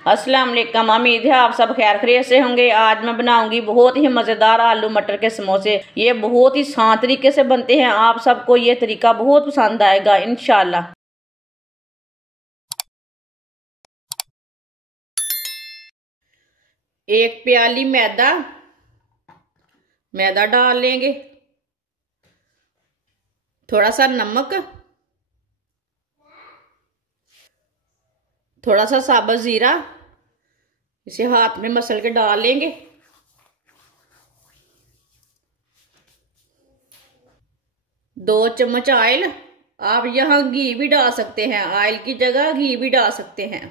अस्सलाम वालेकुम। उम्मीद है आप सब खैर खैरियत से होंगे। आज मैं बनाऊंगी बहुत ही मज़ेदार आलू मटर के समोसे। ये बहुत ही आसान तरीके से बनते हैं। आप सबको ये तरीका बहुत पसंद आएगा इंशाल्लाह। एक प्याली मैदा मैदा डाल लेंगे, थोड़ा सा नमक, थोड़ा सा साबुत जीरा, इसे हाथ में मसल के डाल लेंगे। 2 चम्मच ऑयल, आप यहाँ घी भी डाल सकते हैं, ऑयल की जगह घी भी डाल सकते हैं।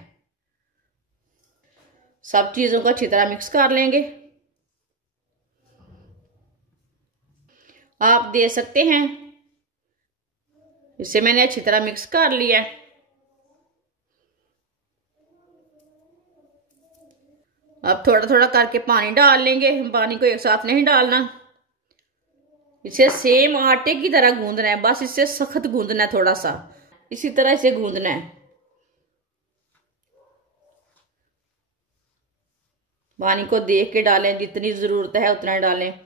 सब चीजों को अच्छी तरह मिक्स कर लेंगे। आप दे सकते हैं, इसे मैंने अच्छी तरह मिक्स कर लिया। अब थोड़ा थोड़ा करके पानी डाल लेंगे, पानी को एक साथ नहीं डालना। इसे सेम आटे की तरह गूंदना है, बस इससे सख्त गूंदना है, थोड़ा सा इसी तरह इसे गूंदना है। पानी को देख के डालें, जितनी जरूरत है उतना डालें।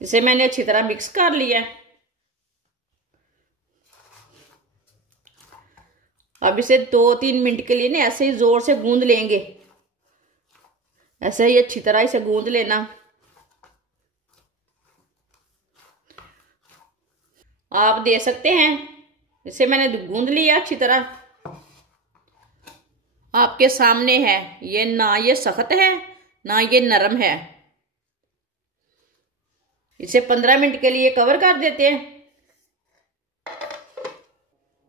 इसे मैंने अच्छी तरह मिक्स कर लिया। अब इसे 2-3 मिनट के लिए ना ऐसे ही जोर से गूंद लेंगे। ऐसे ही अच्छी तरह इसे गूंद लेना। आप दे सकते हैं, इसे मैंने गूंद लिया अच्छी तरह। आपके सामने है, ये ना ये सख्त है ना ये नरम है। इसे 15 मिनट के लिए कवर कर देते हैं।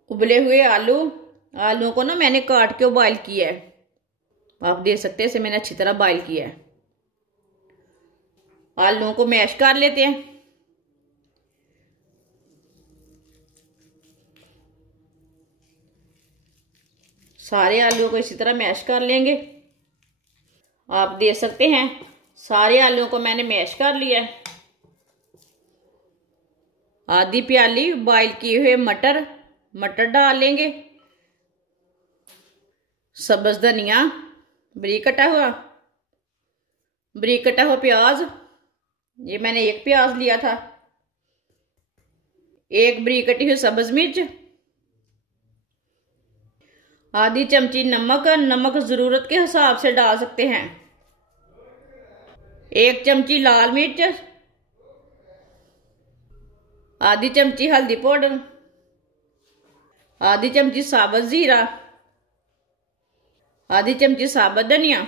उबले हुए आलूओं को ना मैंने काट के बॉयल किया है। आप देख सकते हैं, इसे मैंने अच्छी तरह बॉयल किया है। आलूओं को मैश कर लेते हैं। सारे आलूओं को इसी तरह मैश कर लेंगे। आप देख सकते हैं, सारे आलूओं को मैंने मैश कर लिया है। आधी प्याली बॉयल किए हुए मटर डाल लेंगे। सब्ज धनिया, बारीक कटा हुआ प्याज, ये मैंने 1 प्याज लिया था। 1 बारीक कटी हुई सब्ज मिर्च, आधी चमची नमक जरूरत के हिसाब से डाल सकते हैं। 1 चमची लाल मिर्च, आधी चमची हल्दी पाउडर, आधी चमची साबुत जीरा, आधी चमची साबुत धनिया।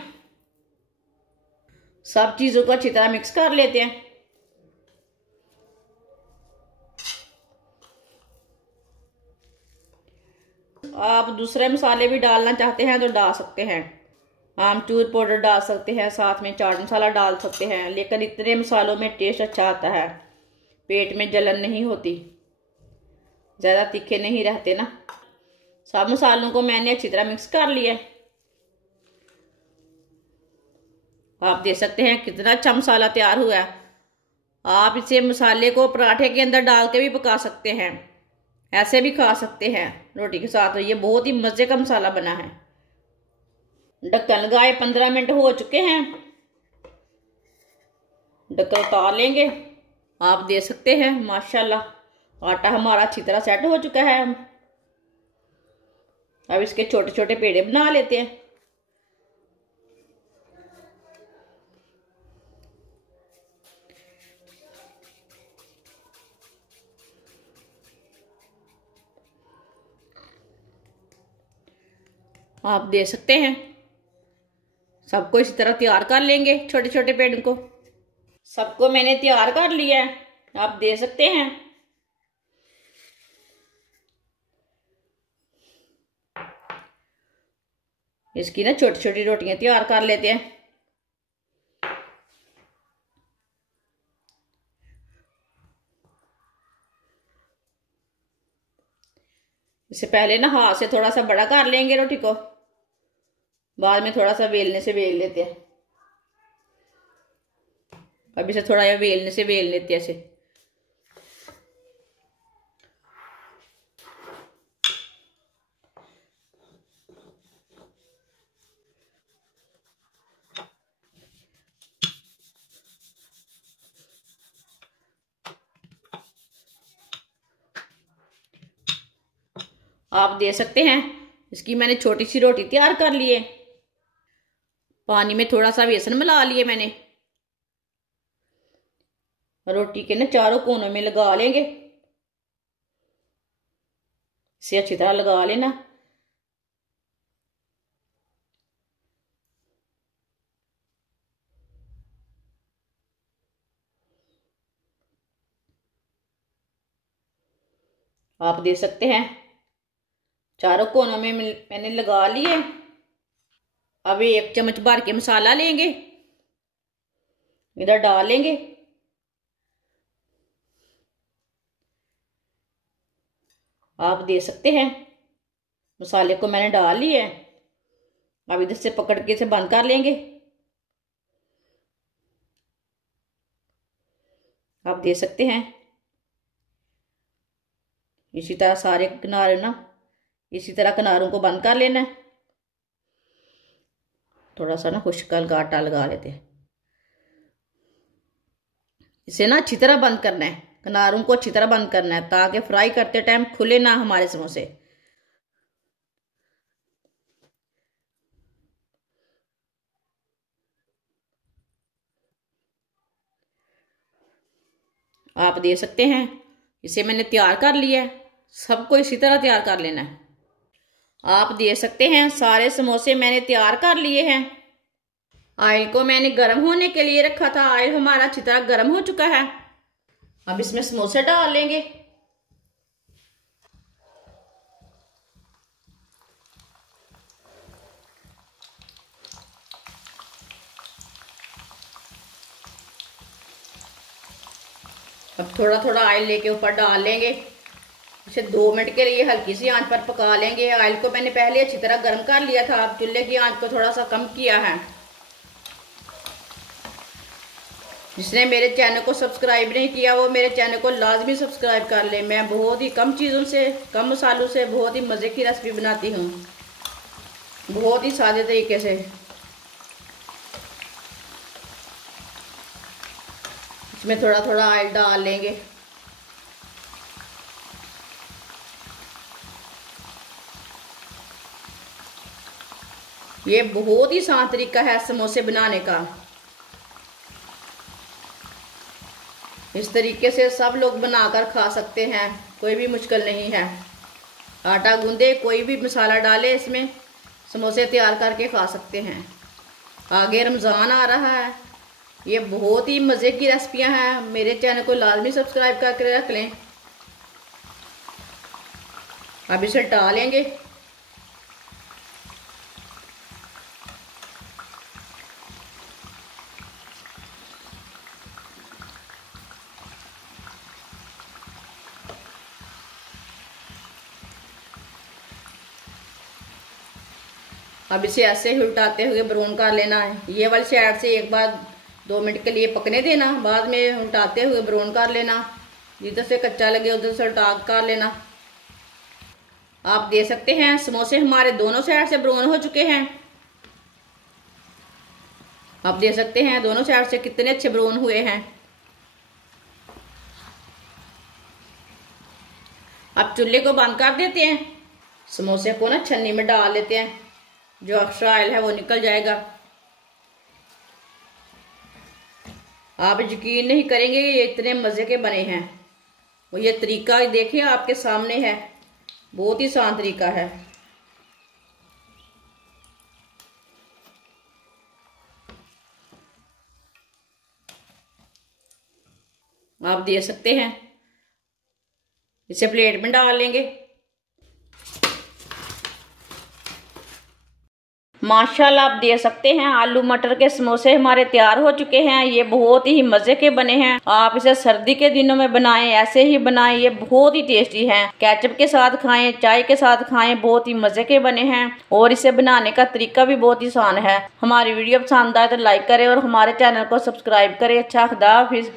सब चीजों को अच्छी तरह मिक्स कर लेते हैं। आप दूसरे मसाले भी डालना चाहते हैं तो डाल सकते हैं। आमचूर पाउडर डाल सकते हैं, साथ में चाट मसाला डाल सकते हैं, लेकिन इतने मसालों में टेस्ट अच्छा आता है, पेट में जलन नहीं होती, ज़्यादा तीखे नहीं रहते ना। सब मसालों को मैंने अच्छी तरह मिक्स कर लिया। आप देख सकते हैं कितना अच्छा मसाला तैयार हुआ है। आप इसे मसाले को पराठे के अंदर डाल के भी पका सकते हैं, ऐसे भी खा सकते हैं रोटी के साथ। ये बहुत ही मज़े का मसाला बना है। ढक्कन लगाए 15 मिनट हो चुके हैं। ढक्कन उतार लेंगे। आप देख सकते हैं माशाल्लाह आटा हमारा अच्छी तरह सेट हो चुका है। अब इसके छोटे छोटे पेड़े बना लेते हैं। आप देख सकते हैं, सबको इसी तरह तैयार कर लेंगे। छोटे छोटे पेड़ को सबको मैंने तैयार कर लिया है, आप देख सकते हैं। इसकी ना छोटी छोटी रोटियां तैयार कर लेते हैं। इसे पहले ना हाथ से थोड़ा सा बड़ा कर लेंगे रोटी को, बाद में थोड़ा सा बेलने से बेल लेते हैं। अब इसे थोड़ा या बेलने से बेल लेते हैं ऐसे। आप दे सकते हैं इसकी मैंने छोटी सी रोटी तैयार कर ली है। पानी में थोड़ा सा बेसन मिला लिए मैंने। रोटी के ना चारों कोनों में लगा लेंगे। इसे अच्छी तरह लगा लेना। आप दे सकते हैं चारों कोनों में मैंने लगा लिए। अब 1 चम्मच भर के मसाला लेंगे, इधर डाल लेंगे। आप दे सकते हैं मसाले को मैंने डाल लिया है। अब इधर से पकड़ के इसे बंद कर लेंगे। आप दे सकते हैं इसी तरह सारे किनारे ना, इसी तरह किनारों को बंद कर लेना है। थोड़ा सा ना खुश्क हल्का आटा लगा लेते हैं। इसे ना अच्छी तरह बंद करना है, किनारों को अच्छी तरह बंद करना है ताकि फ्राई करते टाइम खुले ना हमारे समोसे। आप दे सकते हैं इसे मैंने तैयार कर लिया है। सबको इसी तरह तैयार कर लेना है। आप दे सकते हैं सारे समोसे मैंने तैयार कर लिए हैं। ऑयल को मैंने गर्म होने के लिए रखा था। ऑयल हमारा अच्छी तरह गर्म हो चुका है। अब इसमें समोसे डाल लेंगे। अब थोड़ा थोड़ा ऑयल लेके ऊपर डाल लेंगे। इसे 2 मिनट के लिए हल्की सी आंच पर पका लेंगे। ऑयल को मैंने पहले अच्छी तरह गर्म कर लिया था। अब चूल्हे की आंच को थोड़ा सा कम किया है। जिसने मेरे चैनल को सब्सक्राइब नहीं किया वो मेरे चैनल को लाजमी सब्सक्राइब कर ले। मैं बहुत ही कम चीज़ों से, कम मसालों से बहुत ही मज़े की रेसिपी बनाती हूँ, बहुत ही सादे तरीके से। इसमें थोड़ा थोड़ा ऑयल डाल लेंगे। ये बहुत ही आसान तरीका है समोसे बनाने का। इस तरीके से सब लोग बनाकर खा सकते हैं, कोई भी मुश्किल नहीं है। आटा गूंदे, कोई भी मसाला डाले, इसमें समोसे तैयार करके खा सकते हैं। आगे रमज़ान आ रहा है। ये बहुत ही मज़े की रेसिपियां हैं। मेरे चैनल को लाजमी सब्सक्राइब करके रख लें। अब इसे डालेंगे। अब इसे ऐसे ही उल्टाते हुए ब्राउन कर लेना है। ये वाली साइड से एक बार 2 मिनट के लिए पकने देना, बाद में उल्टाते हुए ब्राउन कर लेना। जिधर से कच्चा लगे उधर से उल्टा कर लेना। आप दे सकते हैं समोसे हमारे दोनों साइड से ब्राउन हो चुके हैं। आप दे सकते हैं दोनों साइड से कितने अच्छे ब्राउन हुए हैं। अब चूल्हे को बंद कर देते हैं। समोसे को ना छन्नी में डाल लेते हैं, जो एक्स्ट्रा ऑयल है वो निकल जाएगा। आप यकीन नहीं करेंगे ये इतने मज़े के बने हैं। वो ये तरीका देखिए आपके सामने है, बहुत ही आसान तरीका है। आप दे सकते हैं इसे प्लेट में डाल लेंगे। माशाल्लाह आप दे सकते हैं आलू मटर के समोसे हमारे तैयार हो चुके हैं। ये बहुत ही मज़े के बने हैं। आप इसे सर्दी के दिनों में बनाएं, ऐसे ही बनाएं। ये बहुत ही टेस्टी हैं। केचप के साथ खाएं, चाय के साथ खाएं, बहुत ही मज़े के बने हैं। और इसे बनाने का तरीका भी बहुत ही आसान है। हमारी वीडियो पसंद आए तो लाइक करें और हमारे चैनल को सब्सक्राइब करें। अच्छा, खुदा हाफिज़।